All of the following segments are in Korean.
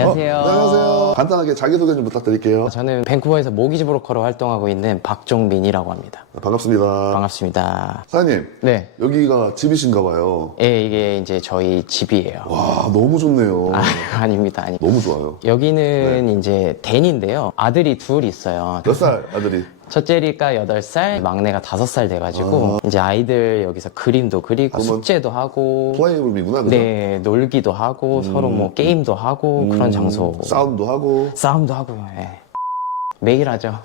안녕하세요. 안녕하세요. 간단하게 자기소개 좀 부탁드릴게요. 저는 밴쿠버에서 모기지 브로커로 활동하고 있는 박종민이라고 합니다. 반갑습니다. 반갑습니다. 사장님, 네. 여기가 집이신가 봐요. 예, 이게 이제 저희 집이에요. 와, 너무 좋네요. 아닙니다, 아닙니다. 너무 좋아요. 여기는 이제 댄인데요. 아들이 둘 있어요. 몇 살 아들이? 첫째리가 8살, 막내가 5살 돼가지고 이제 아이들 여기서 그림도 그리고 그러면 숙제도 하고 플레이룸이구나, 그죠? 네, 놀기도 하고 서로 뭐 게임도 하고 그런 장소. 싸움도 하고. 싸움도 하고요. 예. 매일 하죠.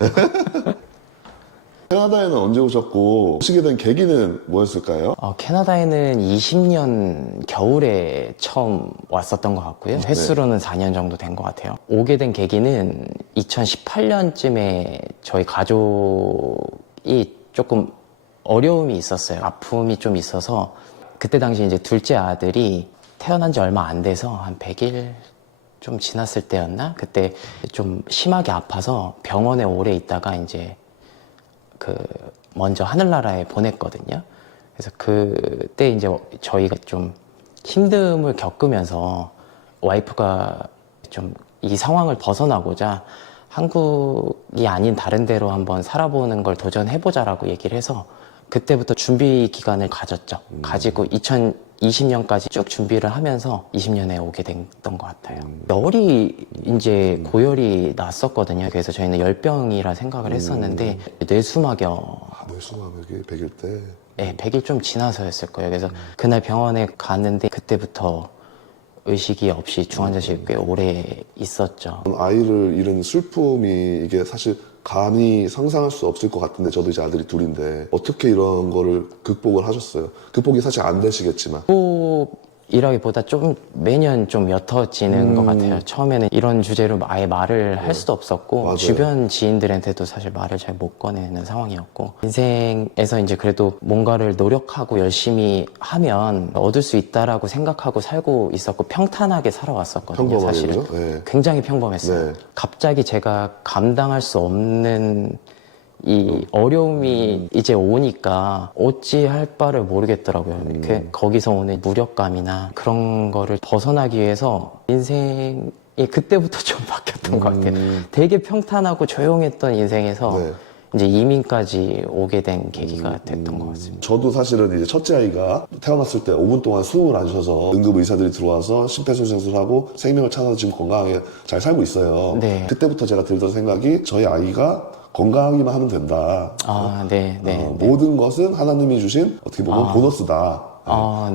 캐나다에는 언제 오셨고 오시게 된 계기는 뭐였을까요? 캐나다에는 20년 겨울에 처음 왔었던 것 같고요. 횟수로는 4년 정도 된 것 같아요. 오게 된 계기는 2018년쯤에 저희 가족이 조금 어려움이 있었어요. 아픔이 좀 있어서 그때 당시 이제 둘째 아들이 태어난 지 얼마 안 돼서 한 100일 좀 지났을 때였나? 그때 좀 심하게 아파서 병원에 오래 있다가 이제 먼저 하늘나라에 보냈거든요. 그래서 그때 이제 저희가 좀 힘듦을 겪으면서 와이프가 좀 이 상황을 벗어나고자 한국이 아닌 다른 데로 한번 살아보는 걸 도전해보자라고 얘기를 해서 그때부터 준비 기간을 가졌죠. 가지고 2020년까지 쭉 준비를 하면서 20년에 오게 됐던 것 같아요. 열이 이제 고열이 났었거든요. 그래서 저희는 열병이라 생각을 했었는데 뇌수막염. 뇌수막염이 100일 때. 네, 100일 좀 지나서였을 거예요. 그래서 그날 병원에 갔는데 그때부터 의식이 없이 중환자실에 꽤 오래 있었죠. 아이를 잃은 슬픔이 이게 사실 감히 상상할 수 없을 것 같은데 저도 이제 아들이 둘인데 어떻게 이런 거를 극복을 하셨어요? 극복이 사실 안 되시겠지만. 이라기보다 좀 매년 좀 옅어지는 것 같아요. 처음에는 이런 주제로 아예 말을 할 수도 없었고 맞아요. 주변 지인들한테도 사실 말을 잘 못 꺼내는 상황이었고 인생에서 이제 그래도 뭔가를 노력하고 열심히 하면 얻을 수 있다라고 생각하고 살고 있었고 평탄하게 살아왔었거든요. 사실은 평범하게요? 네. 굉장히 평범했어요. 네. 갑자기 제가 감당할 수 없는 이 어려움이 이제 오니까 어찌할 바를 모르겠더라고요. 거기서 오는 무력감이나 그런 거를 벗어나기 위해서 인생이 그때부터 좀 바뀌었던 것 같아요. 되게 평탄하고 조용했던 인생에서 네. 이제 이민까지 오게 된 계기가 됐던 것 같습니다. 저도 사실은 이제 첫째 아이가 태어났을 때 5분 동안 숨을 안 쉬어서 응급 의사들이 들어와서 심폐소생술하고 생명을 찾아서 지금 건강하게 잘 살고 있어요. 네. 그때부터 제가 들던 생각이 저희 아이가 건강하기만 하면 된다. 네. 모든 것은 하나님이 주신 어떻게 보면 보너스다.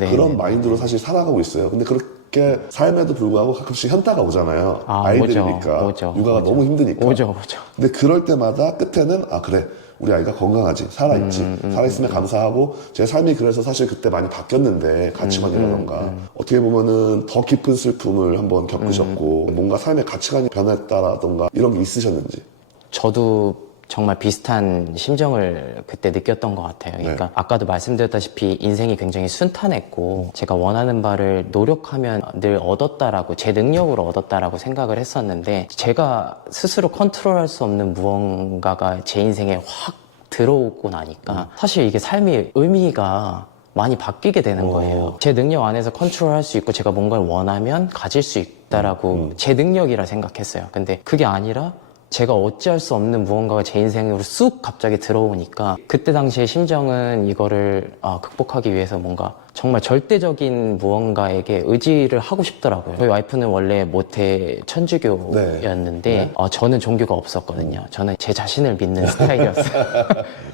네, 그런 네, 마인드로 사실 살아가고 있어요. 근데 그렇게 삶에도 불구하고 가끔씩 현타가 오잖아요. 오죠. 아이들이니까 육아가 너무 힘드니까. 오죠. 근데 그럴 때마다 끝에는 그래 우리 아이가 건강하지 살아있지 살아있으면 감사하고 제 삶이 그래서 사실 그때 많이 바뀌었는데 가치관이라던가 어떻게 보면은 더 깊은 슬픔을 한번 겪으셨고 뭔가 삶의 가치관이 변했다라던가 이런 게 있으셨는지. 저도 정말 비슷한 심정을 그때 느꼈던 것 같아요. 그러니까 아까도 말씀드렸다시피 인생이 굉장히 순탄했고 제가 원하는 바를 노력하면 늘 얻었다라고 제 능력으로 얻었다라고 생각을 했었는데 제가 스스로 컨트롤할 수 없는 무언가가 제 인생에 확 들어오고 나니까 사실 이게 삶의 의미가 많이 바뀌게 되는 거예요. 제 능력 안에서 컨트롤할 수 있고 제가 뭔가를 원하면 가질 수 있다라고 제 능력이라 생각했어요. 근데 그게 아니라 제가 어찌할 수 없는 무언가가 제 인생으로 쑥 갑자기 들어오니까 그때 당시의 심정은 이거를 극복하기 위해서 뭔가 정말 절대적인 무언가에게 의지를 하고 싶더라고요. 저희 와이프는 원래 모태 천주교였는데 저는 종교가 없었거든요. 저는 제 자신을 믿는 스타일이었어요.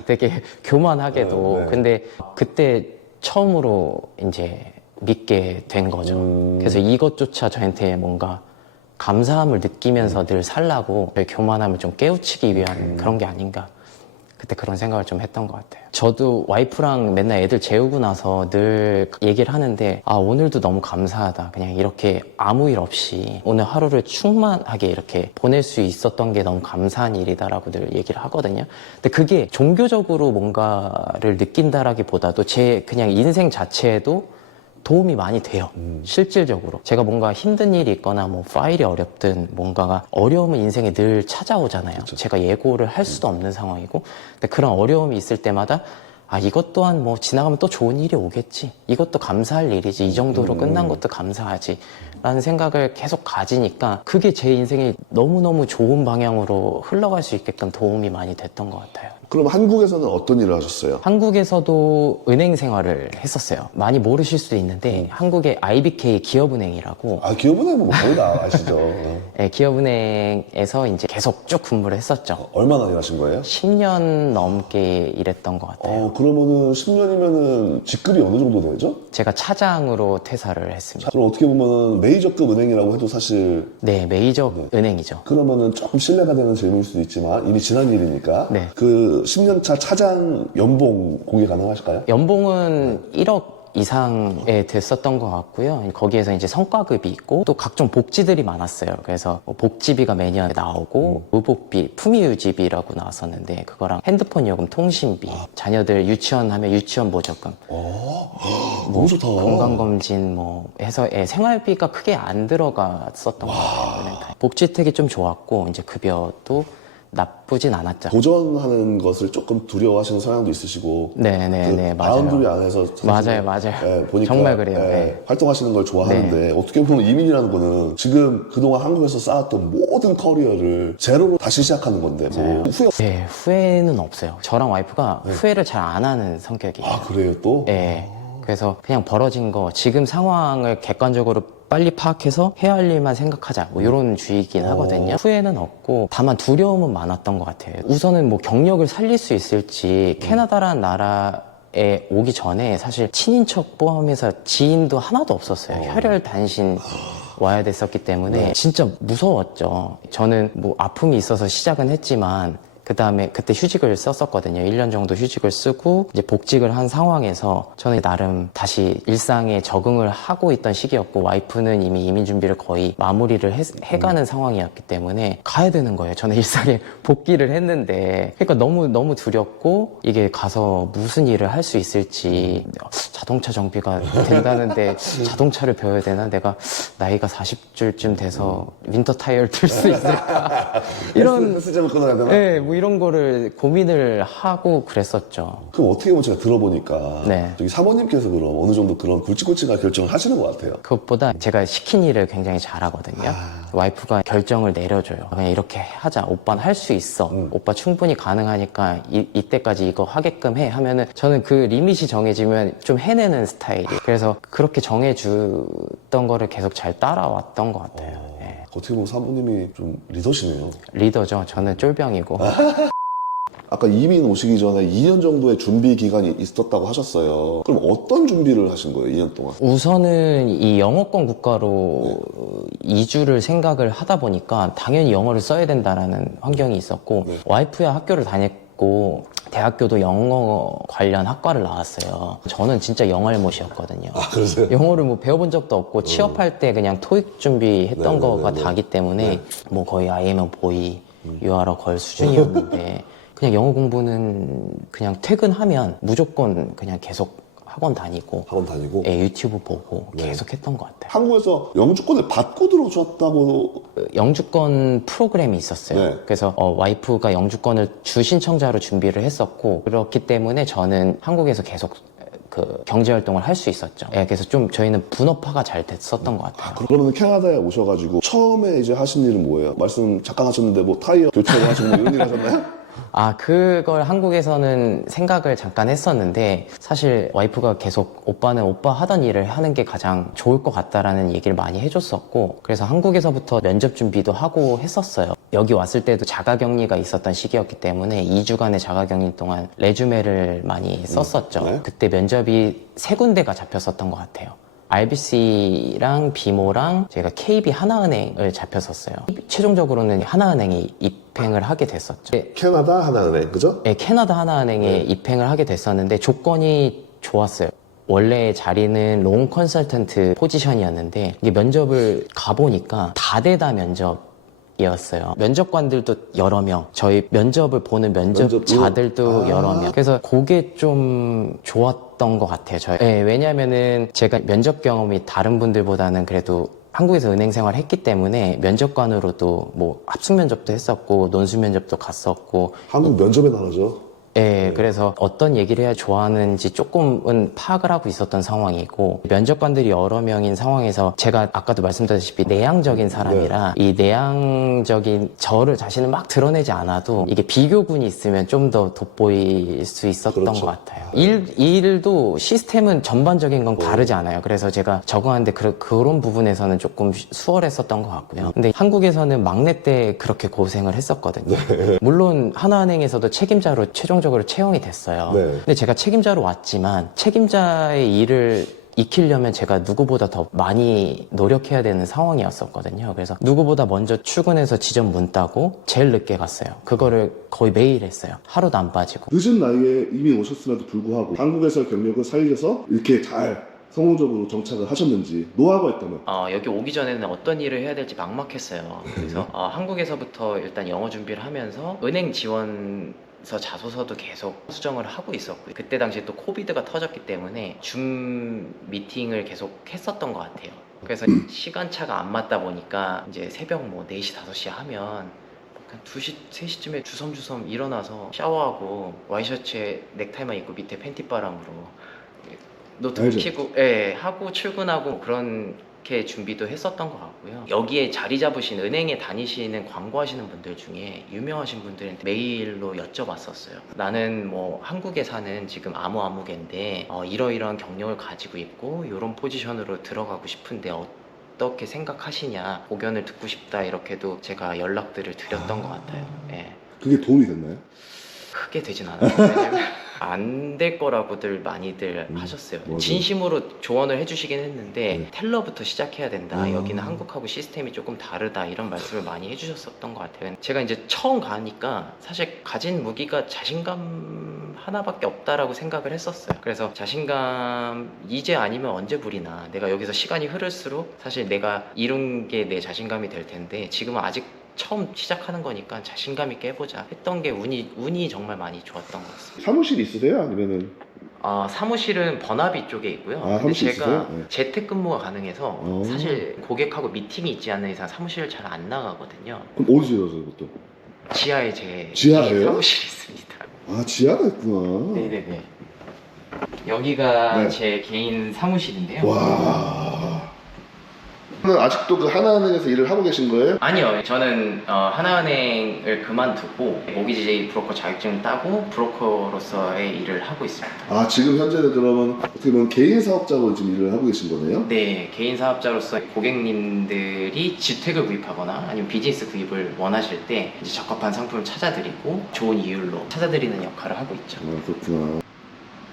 되게 교만하게도. 근데 그때 처음으로 이제 믿게 된 거죠. 그래서 이것조차 저한테 뭔가 감사함을 느끼면서 늘 살라고 저의 교만함을 좀 깨우치기 위한 그런 게 아닌가. 그때 그런 생각을 좀 했던 것 같아요. 저도 와이프랑 맨날 애들 재우고 나서 늘 얘기를 하는데 오늘도 너무 감사하다. 그냥 이렇게 아무 일 없이 오늘 하루를 충만하게 이렇게 보낼 수 있었던 게 너무 감사한 일이다라고 늘 얘기를 하거든요. 근데 그게 종교적으로 뭔가를 느낀다라기보다도 제 그냥 인생 자체에도 도움이 많이 돼요. 실질적으로. 제가 뭔가 힘든 일이 있거나 뭐 파일이 어렵든 뭔가가 어려움은 인생에 늘 찾아오잖아요. 제가 예고를 할 수도 없는 상황이고. 근데 그런 어려움이 있을 때마다 아, 이것 또한 뭐 지나가면 또 좋은 일이 오겠지. 이것도 감사할 일이지. 이 정도로 끝난 것도 감사하지. 라는 생각을 계속 가지니까 그게 제 인생이 너무너무 좋은 방향으로 흘러갈 수 있게끔 도움이 많이 됐던 것 같아요. 그럼 한국에서는 어떤 일을 하셨어요? 한국에서도 은행 생활을 했었어요. 많이 모르실 수도 있는데 한국의 IBK 기업은행이라고 아, 기업은행은 뭐 거의 다 아시죠? 네, 기업은행에서 이제 계속 쭉 근무를 했었죠. 얼마나 일하신 거예요? 10년 넘게 일했던 것 같아요. 그러면은 10년이면은 직급이 어느 정도 되죠? 제가 차장으로 퇴사를 했습니다. 그럼 어떻게 보면은 메이저급 은행이라고 해도 사실 네, 메이저 은행이죠. 그러면은 조금 신뢰가 되는 질문일 수도 있지만 이미 지난 일이니까 네. 그 10년차 차장 연봉 공개 가능하실까요? 연봉은 1억 이상에 됐었던 것 같고요. 거기에서 이제 성과급이 있고 또 각종 복지들이 많았어요. 그래서 뭐 복지비가 매년 나오고 의복비, 품위유지비라고 나왔었는데 그거랑 핸드폰 요금, 통신비, 자녀들 유치원 하면 유치원 보조금, 너무 좋다. 건강검진 뭐 해서 생활비가 크게 안 들어갔었던 것 같아요. 은행 다닐 때. 복지 혜택이 좀 좋았고 이제 급여도 나쁘진 않았죠. 도전하는 것을 조금 두려워하시는 성향도 있으시고 네네네, 맞아요. 바운드리 안에서 사실 맞아요. 보니까 정말 그래요. 활동하시는 걸 좋아하는데 어떻게 보면 이민이라는 거는 지금 그동안 한국에서 쌓았던 모든 커리어를 제로로 다시 시작하는 건데 뭐 후회 네, 후회는 없어요. 저랑 와이프가 후회를 잘 안 하는 성격이에요. 아 그래요 또? 네. 그래서 그냥 벌어진 거, 지금 상황을 객관적으로 빨리 파악해서 해야 할 일만 생각하자. 뭐 이런 주의이긴 하거든요. 후회는 없고 다만 두려움은 많았던 것 같아요. 우선은 뭐 경력을 살릴 수 있을지 캐나다라는 나라에 오기 전에 사실 친인척 포함해서 지인도 하나도 없었어요. 혈혈 단신 와야 됐었기 때문에 진짜 무서웠죠. 저는 뭐 아픔이 있어서 시작은 했지만 그 다음에 그때 휴직을 썼었거든요. 1년 정도 휴직을 쓰고 이제 복직을 한 상황에서 저는 나름 다시 일상에 적응을 하고 있던 시기였고 와이프는 이미 이민 준비를 거의 마무리를 해가는 상황이었기 때문에 가야 되는 거예요. 저는 일상에 복귀를 했는데 그러니까 너무 두렵고 이게 가서 무슨 일을 할 수 있을지 자동차 정비가 된다는데 자동차를 배워야 되나? 내가 나이가 40줄쯤 돼서 윈터 타이어를 틀 수 있을까? 이런 헬스장을 끊어야 되나? 네, 뭐 이런 거를 고민을 하고 그랬었죠. 그럼 어떻게 보면 제가 들어보니까 네. 저기 사모님께서 그럼 어느 정도 그런 굵직굵직한 결정을 하시는 것 같아요. 그것보다 제가 시킨 일을 굉장히 잘하거든요. 와이프가 결정을 내려줘요. 그냥 이렇게 하자. 오빠는 할 수 있어. 오빠 충분히 가능하니까 이때까지 이거 하게끔 해. 하면은 저는 그 리밋이 정해지면 좀 해내는 스타일이에요. 그래서 그렇게 정해주던 거를 계속 잘 따라왔던 것 같아요. 네. 어떻게 보면 사모님이 좀 리더시네요. 리더죠. 저는 쫄병이고. 아까 이민 오시기 전에 2년 정도의 준비 기간이 있었다고 하셨어요. 그럼 어떤 준비를 하신 거예요, 2년 동안? 우선은 이 영어권 국가로 이주를 생각을 하다 보니까 당연히 영어를 써야 된다라는 환경이 있었고 와이프야 학교를 다녔고 대학교도 영어 관련 학과를 나왔어요. 저는 진짜 영알못이었거든요. 아, 그러세요? 영어를 뭐 배워본 적도 없고 취업할 때 그냥 토익 준비했던 거가 다기 때문에 뭐 거의 I am a boy, you are a girl 수준이었는데 그냥 영어 공부는 그냥 퇴근하면 무조건 그냥 계속 학원 다니고 유튜브 보고 계속 했던 것 같아요. 한국에서 영주권을 받고 들어오셨다고. 영주권 프로그램이 있었어요. 네. 그래서 와이프가 영주권을 주 신청자로 준비를 했었고 그렇기 때문에 저는 한국에서 계속 그 경제활동을 할 수 있었죠. 예, 그래서 좀 저희는 분업화가 잘 됐었던 것 같아요. 그러면 캐나다에 오셔가지고 처음에 이제 하신 일은 뭐예요? 말씀 잠깐 하셨는데 뭐 타이어 교체를 하시고 뭐 이런 일 하셨나요? 아, 그걸 한국에서는 생각을 잠깐 했었는데 사실 와이프가 계속 오빠는 오빠 하던 일을 하는 게 가장 좋을 것 같다라는 얘기를 많이 해줬었고 그래서 한국에서부터 면접 준비도 하고 했었어요. 여기 왔을 때도 자가격리가 있었던 시기였기 때문에 2주간의 자가격리 동안 레주메를 많이 썼었죠. 네. 그때 면접이 3군데가 잡혔었던 것 같아요. RBC랑 비모랑 제가 KB 하나은행을 잡혔었어요. 최종적으로는 하나은행에 입행을 하게 됐었죠. 캐나다 하나은행, 그죠? 네, 캐나다 하나은행에 입행을 하게 됐었는데 조건이 좋았어요. 원래 자리는 롱 컨설턴트 포지션이었는데 이게 면접을 가보니까 다대다 면접이었어요. 면접관들도 여러 명, 저희 면접을 보는 면접자들도 여러 명. 그래서 그게 좀 좋았던 것 같아요. 네, 왜냐면은 제가 면접 경험이 다른 분들보다는 그래도 한국에서 은행 생활을 했기 때문에 면접관으로도 뭐 합숙 면접도 했었고 논술 면접도 갔었고 한국 면접의 나라죠. 예, 그래서 어떤 얘기를 해야 좋아하는지 조금은 파악을 하고 있었던 상황이고, 면접관들이 여러 명인 상황에서 제가 아까도 말씀드렸다시피 내향적인 사람이라 이 내향적인 저를 자신을 막 드러내지 않아도 이게 비교군이 있으면 좀 더 돋보일 수 있었던 그렇죠. 것 같아요. 일도 시스템은 전반적인 건 다르지 않아요. 그래서 제가 적응하는데 그런 부분에서는 조금 수월했었던 것 같고요. 근데 한국에서는 막내 때 그렇게 고생을 했었거든요. 물론 하나은행에서도 책임자로 최종적으로 채용이 됐어요. 네. 근데 제가 책임자로 왔지만 책임자의 일을 익히려면 제가 누구보다 더 많이 노력해야 되는 상황이었었거든요. 그래서 누구보다 먼저 출근해서 지점 문 따고 제일 늦게 갔어요. 그거를 거의 매일 했어요. 하루도 안 빠지고. 늦은 나이에 이미 오셨음에도 불구하고 한국에서의 경력을 살려서 이렇게 잘 성공적으로 정착을 하셨는지 노하우가 있다면. 여기 오기 전에는 어떤 일을 해야 될지 막막했어요. 그래서 한국에서부터 일단 영어 준비를 하면서 은행 지원서 자소서도 계속 수정을 하고 있었고요. 그때 당시에 또 코비드가 터졌기 때문에 줌 미팅을 계속 했었던 것 같아요. 그래서 시간차가 안 맞다 보니까 이제 새벽 뭐 4시, 5시 하면 한 2시, 3시쯤에 주섬주섬 일어나서 샤워하고 와이셔츠에 넥타이만 입고 밑에 팬티바람으로 노트북 알죠. 켜고 예, 하고 출근하고 그렇게 준비도 했었던 것 같고요. 여기에 자리 잡으신 은행에 다니시는 광고하시는 분들 중에 유명하신 분들한테 메일로 여쭤봤었어요. 나는 뭐 한국에 사는 지금 아무개인데 이러이러한 경력을 가지고 있고 이런 포지션으로 들어가고 싶은데 어떻게 생각하시냐, 고견을 듣고 싶다, 이렇게도 제가 연락들을 드렸던 것 같아요. 예. 그게 도움이 됐나요? 크게 되진 않았어요. 안 될 거라고들 많이들 하셨어요. 맞아요. 진심으로 조언을 해주시긴 했는데 네. 텔러부터 시작해야 된다. 여기는 한국하고 시스템이 조금 다르다. 이런 말씀을 많이 해주셨었던 것 같아요. 제가 이제 처음 가니까 사실 가진 무기가 자신감 하나밖에 없다라고 생각을 했었어요. 그래서 자신감 이제 아니면 언제 부리나. 내가 여기서 시간이 흐를수록 사실 내가 이룬 게 내 자신감이 될 텐데 지금은 아직 처음 시작하는 거니까 자신감 있게 해보자 했던 게 운이 정말 많이 좋았던 것 같습니다. 사무실 있으세요? 아니면은 사무실은 버나비 쪽에 있고요. 근데 사무실 제가 있으세요? 네. 재택근무가 가능해서 사실 고객하고 미팅이 있지 않는 이상 사무실을 잘 안 나가거든요. 그럼 어디서 일하세요, 보통? 지하에 제 지하에요? 사무실이 있습니다. 아, 지하가 있구나. 네네네. 여기가 네. 제 개인 사무실인데요. 와. 아직도 그 하나은행에서 일을 하고 계신 거예요? 아니요, 저는 하나은행을 그만두고 모기지 브로커 자격증을 따고 브로커로서의 일을 하고 있습니다. 아, 지금 현재는 그러면 어떻게 보면 개인 사업자로 지금 일을 하고 계신 거네요? 네, 개인 사업자로서 고객님들이 주택을 구입하거나 아니면 비즈니스 구입을 원하실 때 이제 적합한 상품을 찾아드리고 좋은 이율로 찾아드리는 역할을 하고 있죠. 아, 그렇구나.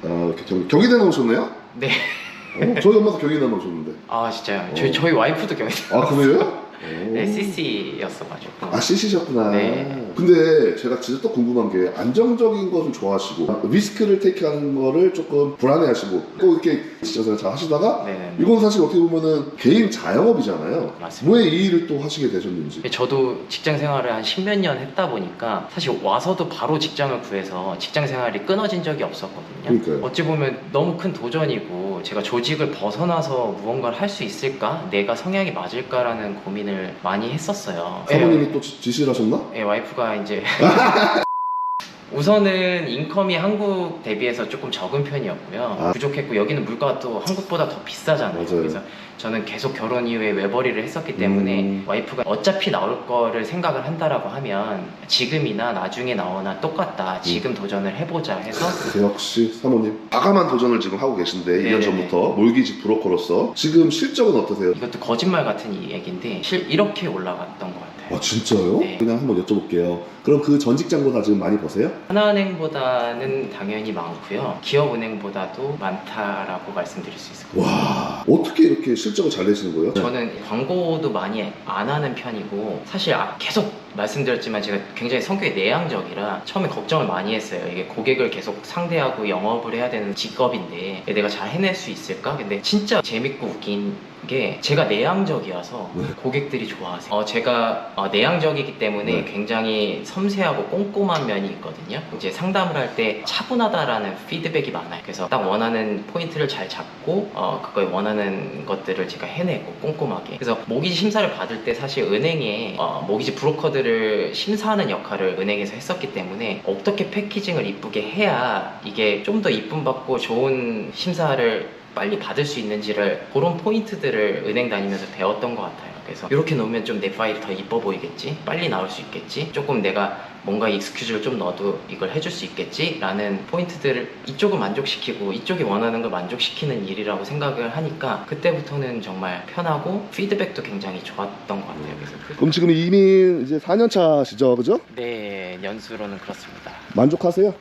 아, 이렇게 경희대 나오셨네요? 네. 저희 엄마도 경희대 나오셨는데. 아, 진짜요? 저희 와이프도 경희. 아, 그래요? 네, CC였어가지고. 아, CC셨구나. 네. 근데 제가 진짜 또 궁금한 게 안정적인 거 좀 좋아하시고 리스크를 테이크하는 거를 조금 불안해하시고 또 이렇게 직장생활 잘 하시다가 네네. 이건 사실 어떻게 보면은 개인 자영업이잖아요. 맞습니다. 왜 이 일을 또 하시게 되셨는지. 저도 직장 생활을 한 10몇 년 했다 보니까 사실 와서도 바로 직장을 구해서 직장 생활이 끊어진 적이 없었거든요. 그러니까요. 어찌 보면 너무 큰 도전이고 제가 조직을 벗어나서 무언가를 할 수 있을까? 내가 성향이 맞을까라는 고민을 많이 했었어요. 사모님이 또 지시를 하셨나? 네, 와이프가 이제 우선은 인컴이 한국 대비해서 조금 적은 편이었고요. 부족했고 여기는 물가가 또 한국보다 더 비싸잖아요. 맞아요. 그래서 저는 계속 결혼 이후에 외벌이를 했었기 때문에 와이프가 어차피 나올 거를 생각을 한다라고 하면 지금이나 나중에 나오나 똑같다. 지금 도전을 해보자 해서 역시 사모님 과감한 도전을 지금 하고 계신데 네네네. 2년 전부터 몰기지 브로커로서 지금 실적은 어떠세요? 이것도 거짓말 같은 얘기인데 이렇게 올라갔던 것 같아요. 아, 진짜요? 네. 그냥 한번 여쭤볼게요. 그럼 그 전 직장보다 지금 많이 버세요? 하나은행보다는 당연히 많고요. 기업은행보다도 많다라고 말씀드릴 수 있을 것 같아요. 와, 어떻게 이렇게 실적을 잘 내시는 거예요? 저는 광고도 많이 안 하는 편이고 사실 계속 말씀드렸지만 제가 굉장히 성격이 내향적이라 처음에 걱정을 많이 했어요. 이게 고객을 계속 상대하고 영업을 해야 되는 직업인데 내가 잘 해낼 수 있을까? 근데 진짜 재밌고 웃긴 게 제가 내향적이어서 고객들이 좋아하세요. 제가 내향적이기 때문에 네. 굉장히 섬세하고 꼼꼼한 면이 있거든요. 이제 상담을 할 때 차분하다라는 피드백이 많아요. 그래서 딱 원하는 포인트를 잘 잡고 그거에 원하는 것들을 제가 해내고 꼼꼼하게. 그래서 모기지 심사를 받을 때 사실 은행에 모기지 브로커들 물건들을 심사하는 역할을 은행에서 했었기 때문에 어떻게 패키징을 이쁘게 해야 이게 좀 더 이쁨 받고 좋은 심사를 빨리 받을 수 있는지를 그런 포인트들을 은행 다니면서 배웠던 것 같아요. 그래서 이렇게 놓으면 좀 내 파일이 더 이뻐 보이겠지? 빨리 나올 수 있겠지? 조금 내가 뭔가 익스큐즈를 좀 넣어도 이걸 해줄 수 있겠지? 라는 포인트들을 이쪽을 만족시키고 이쪽이 원하는 걸 만족시키는 일이라고 생각을 하니까 그때부터는 정말 편하고 피드백도 굉장히 좋았던 것 같아요. 그래서 그럼 지금 이미 이제 4년 차시죠, 그죠? 네, 연수로는 그렇습니다. 만족하세요?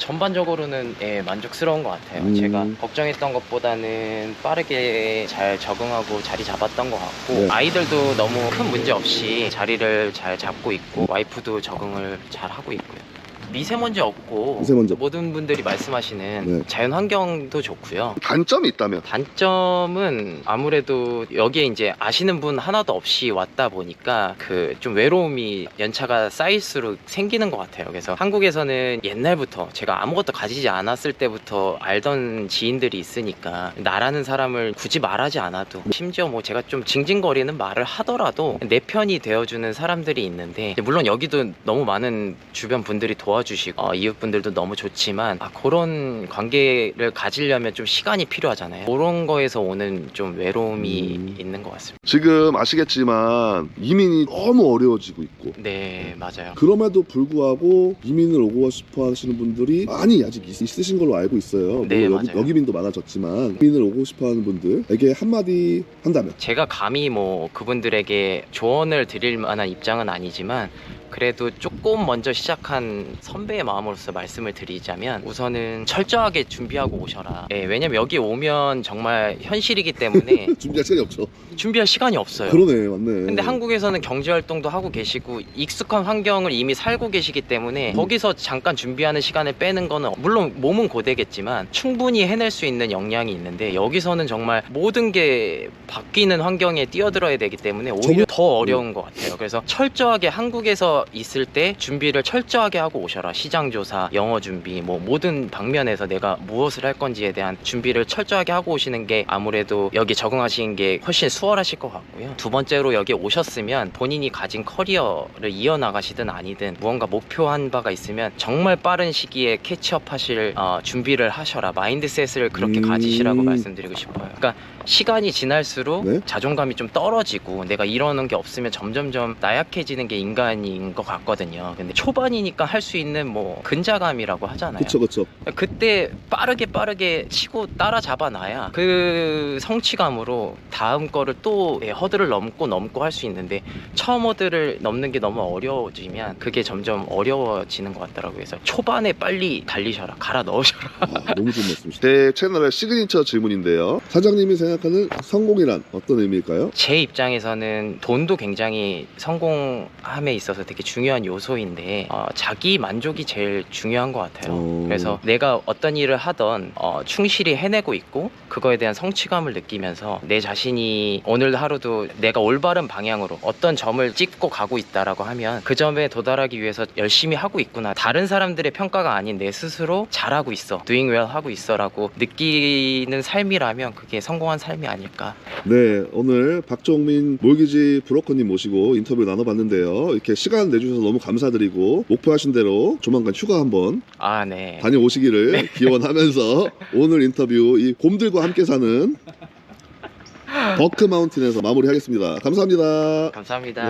전반적으로는 예, 만족스러운 것 같아요. 제가 걱정했던 것보다는 빠르게 잘 적응하고 자리 잡았던 것 같고 네. 아이들도 너무 큰 문제 없이 자리를 잘 잡고 있고 와이프도 적응을 잘 하고 있고요. 미세먼지 없고 미세먼지 없- 모든 분들이 말씀하시는 네. 자연 환경도 좋고요. 단점이 있다면? 단점은 아무래도 여기에 이제 아시는 분 하나도 없이 왔다 보니까 그 좀 외로움이 연차가 쌓일수록 생기는 것 같아요. 그래서 한국에서는 옛날부터 제가 아무것도 가지지 않았을 때부터 알던 지인들이 있으니까 나라는 사람을 굳이 말하지 않아도 심지어 뭐 제가 좀 징징거리는 말을 하더라도 내 편이 되어주는 사람들이 있는데 물론 여기도 너무 많은 주변 분들이 도와주시고 이웃분들도 너무 좋지만 그런 관계를 가지려면 좀 시간이 필요하잖아요. 그런 거에서 오는 좀 외로움이 있는 것 같습니다. 지금 아시겠지만 이민이 너무 어려워지고 있고 네, 맞아요. 그럼에도 불구하고 이민을 오고 싶어 하시는 분들이 많이 아직 있으신 걸로 알고 있어요. 네, 물론 맞아요. 여기민도 많아졌지만 이민을 오고 싶어 하는 분들에게 한마디 한다면? 제가 감히 뭐 그분들에게 조언을 드릴 만한 입장은 아니지만 그래도 조금 먼저 시작한 선배의 마음으로서 말씀을 드리자면 우선은 철저하게 준비하고 오셔라. 예, 왜냐면 여기 오면 정말 현실이기 때문에 준비할 시간이 없죠. 준비할 시간이 없어요. 그러네, 맞네. 근데 한국에서는 경제활동도 하고 계시고 익숙한 환경을 이미 살고 계시기 때문에 거기서 잠깐 준비하는 시간을 빼는 거는 물론 몸은 고되겠지만 충분히 해낼 수 있는 역량이 있는데 여기서는 정말 모든 게 바뀌는 환경에 뛰어들어야 되기 때문에 오히려 더 어려운 것 같아요. 그래서 철저하게 한국에서 있을 때 준비를 철저하게 하고 오셔라. 시장조사, 영어 준비, 뭐 모든 방면에서 내가 무엇을 할 건지에 대한 준비를 철저하게 하고 오시는 게 아무래도 여기 적응하시는 게 훨씬 수월하실 것 같고요. 두 번째로 여기 오셨으면 본인이 가진 커리어를 이어나가시든 아니든 무언가 목표한 바가 있으면 정말 빠른 시기에 캐치업 하실 준비를 하셔라. 마인드셋을 그렇게 가지시라고 말씀드리고 싶어요. 그러니까 시간이 지날수록 네? 자존감이 좀 떨어지고 내가 이러는 게 없으면 점점점 나약해지는 게 인간인 것 같거든요. 근데 초반이니까 할 수 있는 뭐 근자감이라고 하잖아요. 그쵸. 그때 빠르게 치고 따라잡아 놔야 그 성취감으로 다음 거를 또 허들을 넘고 할 수 있는데 처음 허들을 넘는 게 너무 어려워지면 그게 점점 어려워지는 것 같더라고요. 그래서 초반에 빨리 달리셔라. 갈아 넣으셔라. 너무 좋은 말씀이시죠. 제 채널의 시그니처 질문인데요. 사장님이 생각하는 성공이란 어떤 의미일까요? 제 입장에서는 돈도 굉장히 성공함에 있어서 되게 중요한 요소인데 자기 만족이 제일 중요한 것 같아요. 그래서 내가 어떤 일을 하던 충실히 해내고 있고 그거에 대한 성취감을 느끼면서 내 자신이 오늘 하루도 내가 올바른 방향으로 어떤 점을 찍고 가고 있다라고 하면 그 점에 도달하기 위해서 열심히 하고 있구나. 다른 사람들의 평가가 아닌 내 스스로 잘하고 있어. doing well 하고 있어 라고 느끼는 삶이라면 그게 성공한 삶이 아닐까. 네, 오늘 박종민 몰기지 브로커님 모시고 인터뷰 나눠봤는데요. 이렇게 시간 내주셔서 너무 감사드리고 목표하신 대로 조만간 휴가 한번 네. 다녀오시기를 기원하면서 오늘 인터뷰 이 곰들과 함께 사는 버크 마운틴에서 마무리하겠습니다. 감사합니다. 감사합니다.